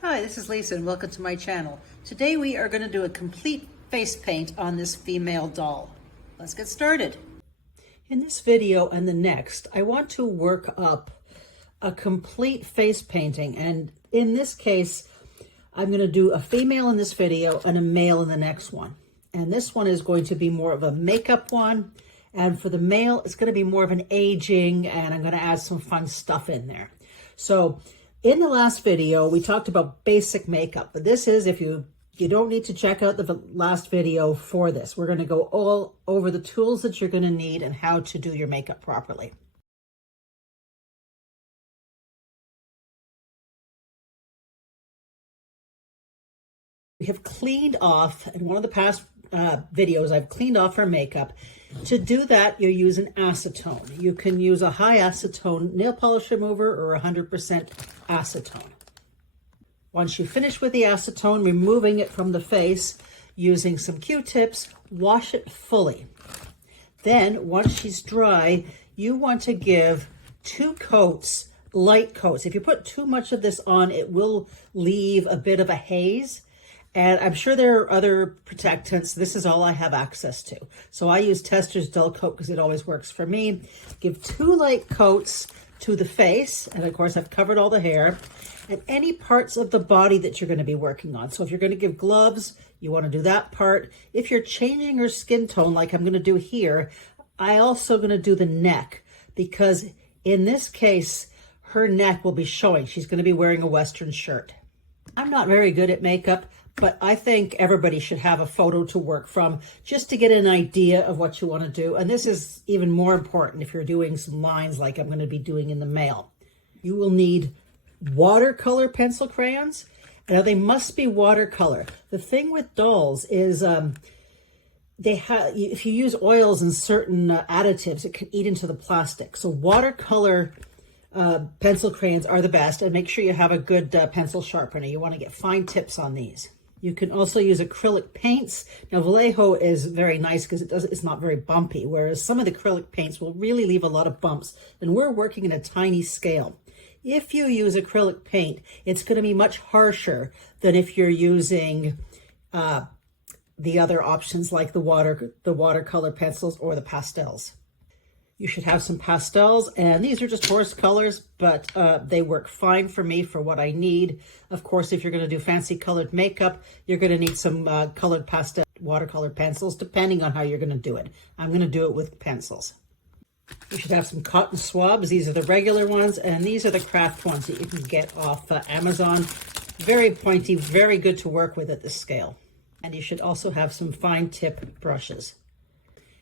Hi, this is Lisa and welcome to my channel. Today we are going to do a complete face paint on this female doll. Let's get started. In this video and the next, I want to work up a complete face painting, and in this case, I'm going to do a female in this video and a male in the next one. And this one is going to be more of a makeup one, and for the male, it's going to be more of an aging, and I'm going to add some fun stuff in there. So in the last video, we talked about basic makeup, but this is, if you don't need to check out the last video for this. We're going to go all over the tools that you're going to need and how to do your makeup properly. We have cleaned off, in one of the past videos, I've cleaned off her makeup. To do that, you use an acetone. You can use a high acetone nail polish remover or 100% acetone. Once you finish with the acetone, removing it from the face, using some Q-tips, wash it fully. Then, once she's dry, you want to give 2 coats, light coats. If you put too much of this on, it will leave a bit of a haze. And I'm sure there are other protectants. This is all I have access to. So I use Tester's Dull Coat because it always works for me. Give 2 light coats to the face. And of course, I've covered all the hair and any parts of the body that you're going to be working on. So if you're going to give gloves, you want to do that part. If you're changing her skin tone, like I'm going to do here, I also going to do the neck, because in this case, her neck will be showing. She's going to be wearing a Western shirt. I'm not very good at makeup, but I think everybody should have a photo to work from just to get an idea of what you want to do. And this is even more important if you're doing some lines like I'm going to be doing in the male. You will need watercolor pencil crayons. Now they must be watercolor. The thing with dolls is if you use oils and certain additives, it can eat into the plastic. So watercolor pencil crayons are the best, and make sure you have a good pencil sharpener. You want to get fine tips on these. You can also use acrylic paints. Now Vallejo is very nice because it's not very bumpy, whereas some of the acrylic paints will really leave a lot of bumps, and we're working in a tiny scale. If you use acrylic paint, it's going to be much harsher than if you're using the other options like the watercolor pencils or the pastels. You should have some pastels, and these are just horse colors, but they work fine for me for what I need. Of course, if you're going to do fancy colored makeup, you're going to need some colored pastel watercolor pencils, depending on how you're going to do it. I'm going to do it with pencils. You should have some cotton swabs. These are the regular ones, and these are the craft ones that you can get off Amazon. Very pointy, very good to work with at this scale. And you should also have some fine tip brushes.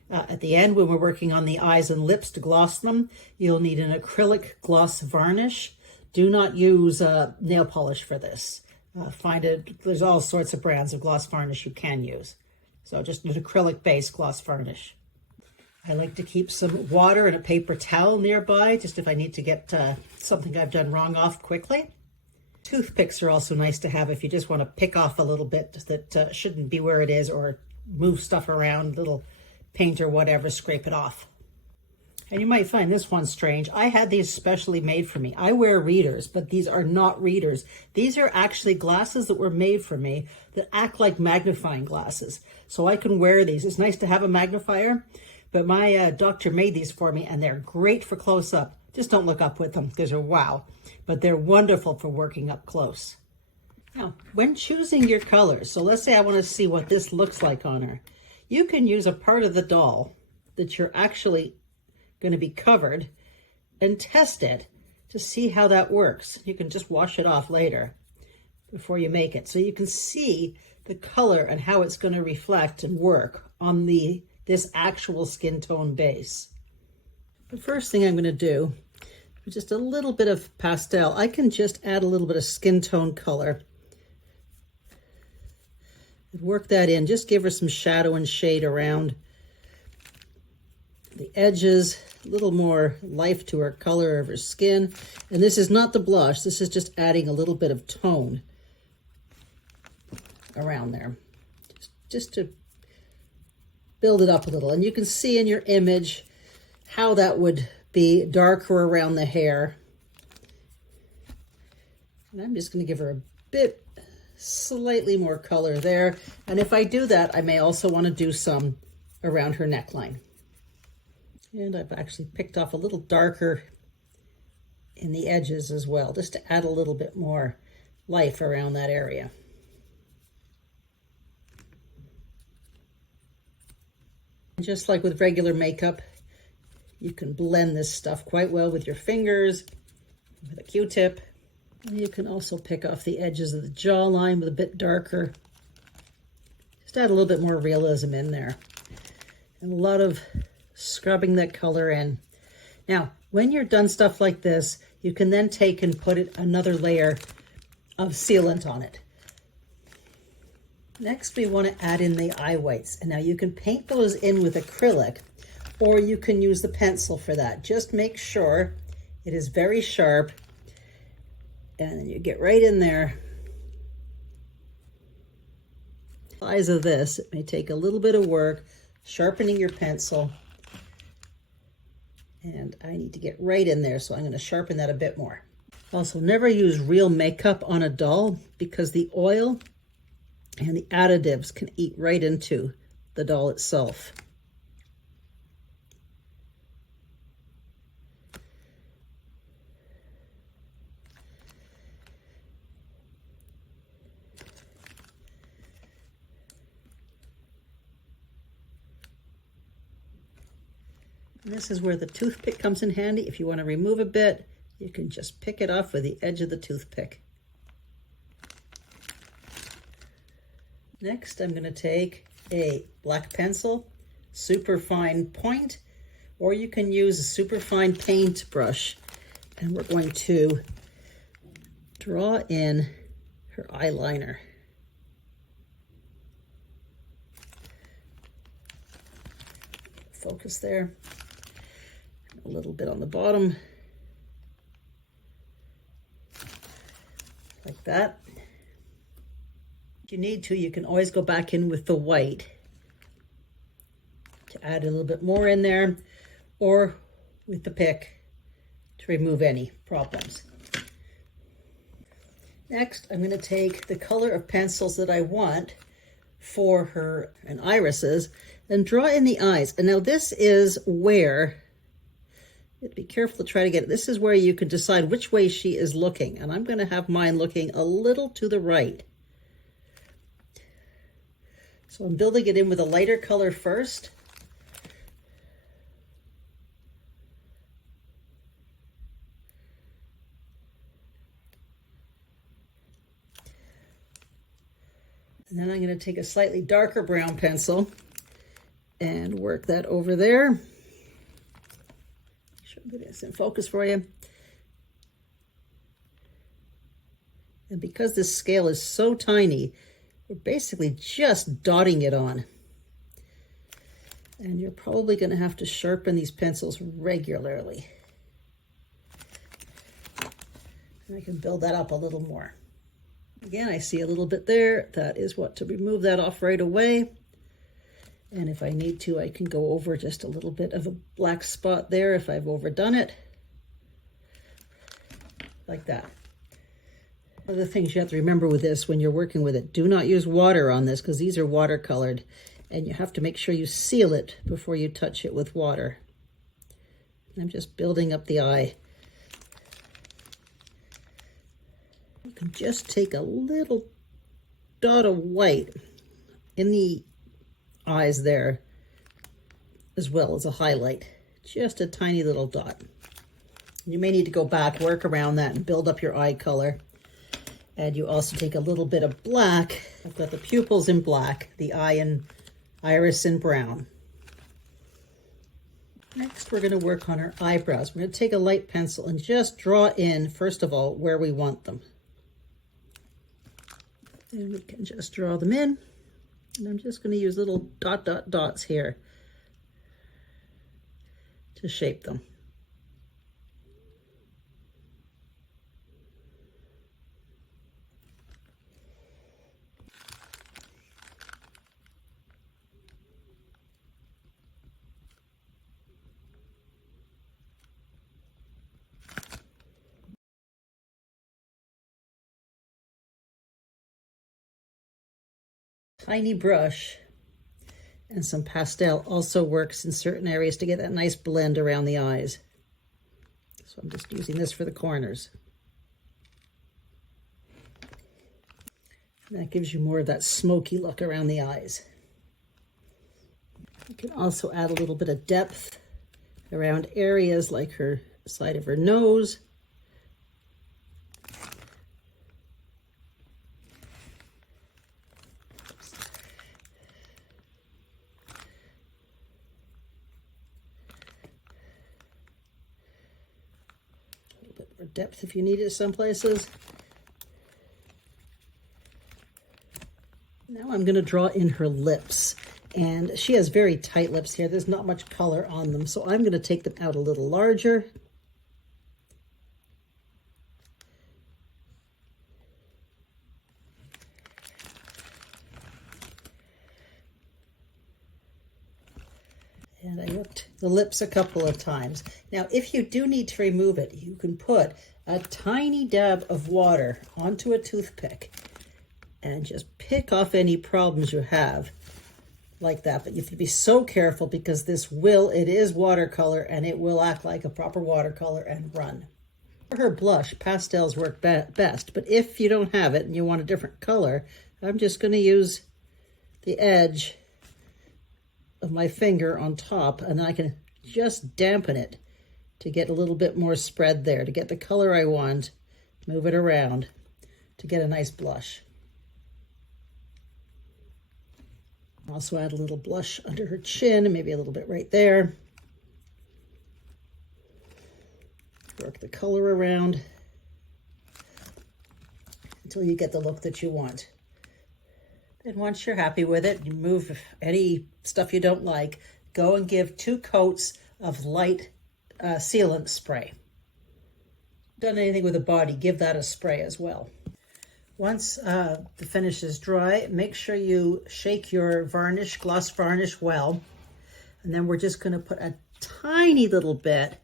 At the end, when we're working on the eyes and lips to gloss them, you'll need an acrylic gloss varnish. Do not use nail polish for this. There's all sorts of brands of gloss varnish you can use. So just an acrylic base gloss varnish. I like to keep some water and a paper towel nearby, just if I need to get something I've done wrong off quickly. Toothpicks are also nice to have if you just want to pick off a little bit that shouldn't be where it is, or move stuff around, little paint or whatever, scrape it off. And you might find this one strange. I had these specially made for me. I wear readers, but these are not readers. These are actually glasses that were made for me that act like magnifying glasses. So I can wear these. It's nice to have a magnifier, but my doctor made these for me, and they're great for close up. Just don't look up with them because they're wow, but they're wonderful for working up close. Now, when choosing your colors, so let's say I want to see what this looks like on her. You can use a part of the doll that you're actually going to be covered and test it to see how that works. You can just wash it off later before you make it. So you can see the color and how it's going to reflect and work on this actual skin tone base. The first thing I'm going to do is just a little bit of pastel. I can just add a little bit of skin tone color. Work that in, just give her some shadow and shade around the edges, a little more life to her color of her skin. And this is not the blush, this is just adding a little bit of tone around there, just to build it up a little. And you can see in your image how that would be darker around the hair. And I'm just going to give her a bit, slightly more color there. And if I do that, I may also want to do some around her neckline. And I've actually picked off a little darker in the edges as well, just to add a little bit more life around that area. Just like with regular makeup, you can blend this stuff quite well with your fingers, with a Q-tip. You can also pick off the edges of the jawline with a bit darker. Just add a little bit more realism in there. And a lot of scrubbing that color in. Now, when you're done stuff like this, you can then take and put another layer of sealant on it. Next, we want to add in the eye whites. And now you can paint those in with acrylic, or you can use the pencil for that. Just make sure it is very sharp, and then you get right in there. The size of this, it may take a little bit of work, sharpening your pencil. And I need to get right in there, so I'm going to sharpen that a bit more. Also, never use real makeup on a doll, because the oil and the additives can eat right into the doll itself. And this is where the toothpick comes in handy. If you want to remove a bit, you can just pick it off with the edge of the toothpick. Next, I'm going to take a black pencil, super fine point, or you can use a super fine paint brush, and we're going to draw in her eyeliner. Focus there. A little bit on the bottom, like that. If you need to, you can always go back in with the white to add a little bit more in there, or with the pick to remove any problems. Next, I'm going to take the color of pencils that I want for her and irises and draw in the eyes. And now this is where, be careful to try to get it. This is where you can decide which way she is looking. And I'm going to have mine looking a little to the right. So I'm building it in with a lighter color first. And then I'm going to take a slightly darker brown pencil and work that over there. Get this in focus for you. And because this scale is so tiny, we're basically just dotting it on. And you're probably going to have to sharpen these pencils regularly. And I can build that up a little more. Again, I see a little bit there. That is what to remove that off right away. And if I need to, I can go over just a little bit of a black spot there if I've overdone it. Like that. One of the things you have to remember with this when you're working with it, do not use water on this because these are watercolored, and you have to make sure you seal it before you touch it with water. I'm just building up the eye. You can just take a little dot of white in the eyes there, as well as a highlight, just a tiny little dot. You may need to go back, work around that, and build up your eye color. And you also take a little bit of black. I've got the pupils in black, the eye and iris in brown. Next, we're going to work on our eyebrows. We're going to take a light pencil and just draw in, first of all, where we want them. And we can just draw them in. And I'm just going to use little dots here to shape them. tiny brush and some pastel also works in certain areas to get that nice blend around the eyes. So I'm just using this for the corners. And that gives you more of that smoky look around the eyes. You can also add a little bit of depth around areas like her side of her nose. A little bit more depth if you need it some places. Now I'm going to draw in her lips, and she has very tight lips here. There's not much color on them, so I'm going to take them out a little larger. And I worked the lips a couple of times. Now, if you do need to remove it, you can put a tiny dab of water onto a toothpick and just pick off any problems you have like that. But you have to be so careful because it is watercolor and it will act like a proper watercolor and run. For her blush, pastels work best, but if you don't have it and you want a different color, I'm just going to use the edge of my finger on top, and I can just dampen it to get a little bit more spread there, to get the color I want, move it around to get a nice blush. Also add a little blush under her chin, and maybe a little bit right there. Work the color around until you get the look that you want. And once you're happy with it, you remove any stuff you don't like, go and give 2 coats of light sealant spray. Done anything with the body, give that a spray as well. Once the finish is dry, make sure you shake your varnish, gloss varnish well. And then we're just going to put a tiny little bit,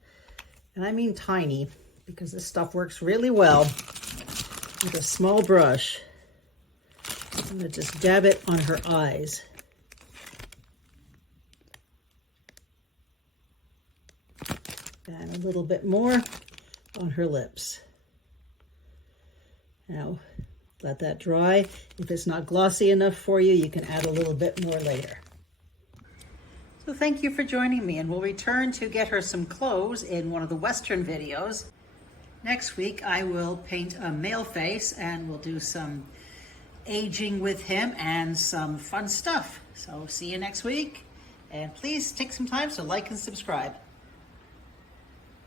and I mean tiny, because this stuff works really well, with a small brush. I'm going to just dab it on her eyes. And a little bit more on her lips. Now, let that dry. If it's not glossy enough for you, you can add a little bit more later. So thank you for joining me, and we'll return to get her some clothes in one of the Western videos. Next week, I will paint a male face, and we'll do some aging with him and some fun stuff. So see you next week, and please take some time to like and subscribe.